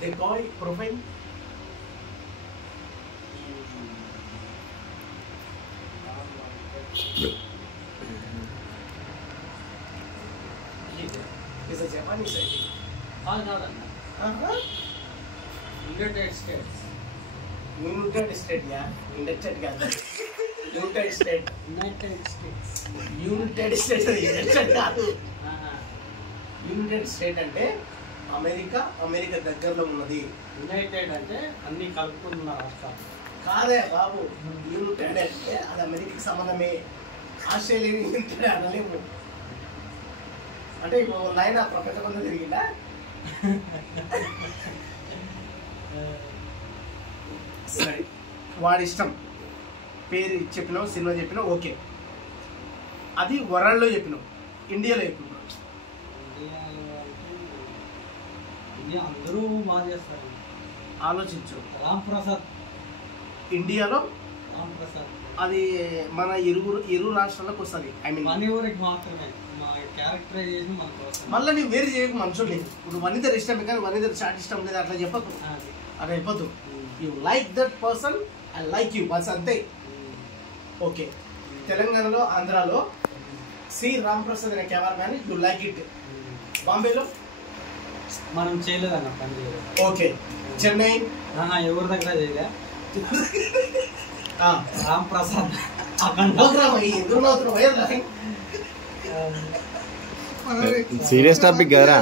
decoy, profile. It's a Japanese idea. United States. United States, yeah. United కాదు. United States. United States. United States United కాదు. United state అంటే America దగ్గరలో ఉన్నది. United అంటే అన్ని కలుపుకున్న రాష్ట్రాలు కాదే బాబు. యునైటెడ్ అంటే అది అమెరికాకి సంబంధమే. ఆస్ట్రేలియా యునైటెడ్ అనలేము. అంటే ఇప్పుడు నాయన ప్రపంచమంతా తిరిగిందా? సరే, వాడి ఇష్టం. పేరు చెప్పినావు, సినిమా చెప్పినావు, ఓకే. అది వరల్డ్లో చెప్పినావు, ఇండియాలో చెప్పినావు. ఇండియా అందరూ బాగా చేస్తారు. ఆలోచించు. రామ్ ప్రసాద్ ఇండియాలో రామ్ ప్రసాద్ అది మన ఇరు రాష్ట్రాలకు వస్తుంది. ఐ మీన్ మన ఊరికి మాత్రమే మా క్యారెక్టరైజేషన్ మనకు వస్తుంది. మళ్ళీ నువ్వు వేరు చేయకు మనుషుల్ని. ఇప్పుడు వనిదర్ ఇష్టమే కానీ వనిదర్ చాట్ ఇష్టం లేదు అట్లా చెప్పదు. అట్లా చెప్పద్దు. You like that person, I like you, bus అంతే. ఓకే. తెలంగాణలో, ఆంధ్రాలో సి రామ్ ప్రసాద్ అనే కెమెరామ్యాన్, యూ లైక్ ఇట్. బాంబేలో మనం చేయలేదన్న పని చేయలేదు. ఓకే. చెన్నై ఎవరి దగ్గర చేయలే. రామ్ ప్రసాద్ సీరియస్ టాపిక్ కదా.